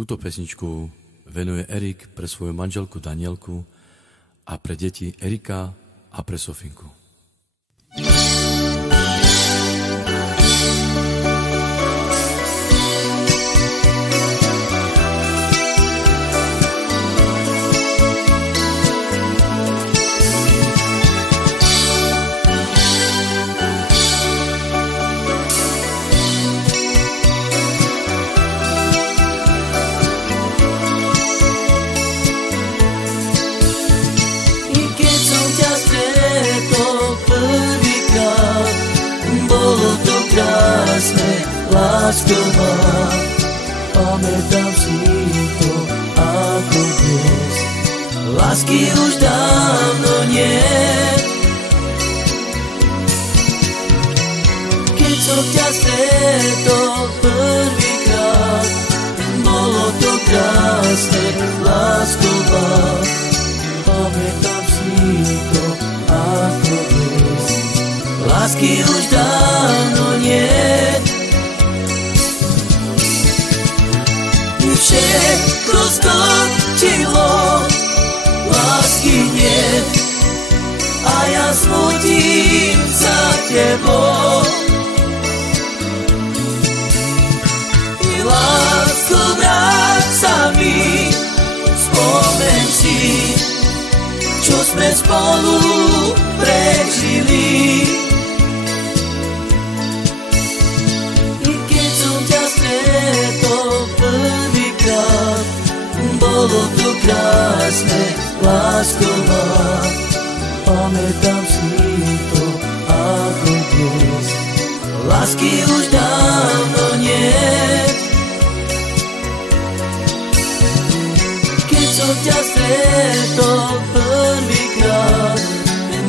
túto pesničku venuje Erik pre svoju manželku Danielku a pre deti Erika a pre Sofinku. Krásne, láskavá, pamätám si to ako dnes. Lásky už dávno nie. Keď som ťa stretol prvýkrát, bolo to krásne, láskavá, pamätám si to ako dnes. Lásky už dávno nie. Všetko skončilo, lásky nie. A ja smutím za tebou. I lásku vráť sa mi, spomeň si, čo sme spolu prežili. Bolo to krásne, láskavá, pamätám si to ako dnes. Lásky už dávno nie. Keď som ťa stretol prvýkrát,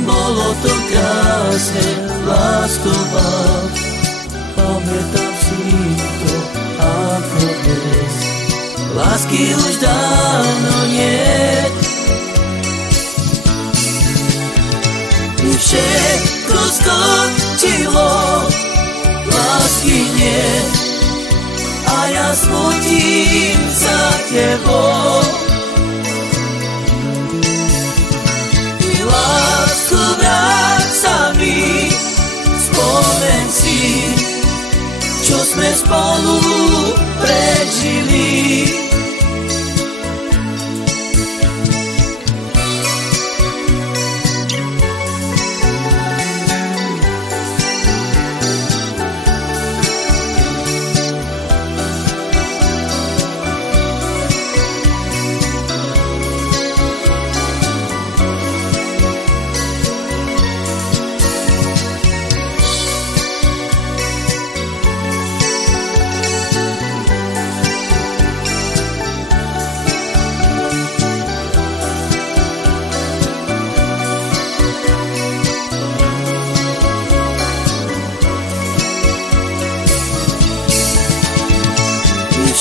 bolo to krásne, láskavá, pamätám si to ako dnes. Lásky už dávno nie. Všetko skončilo, lásky nie. A ja smutím za tebou. I lásku vráť sa mi, spomeň si, čo sme spolu prežili.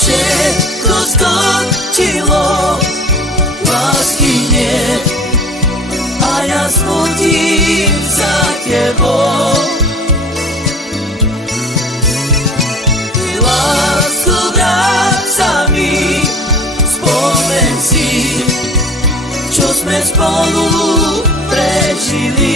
Všetko skončilo, lásky nie. A ja smutím za tebou. I lásku vráť sa mi, spomeň si, čo sme spolu prežili.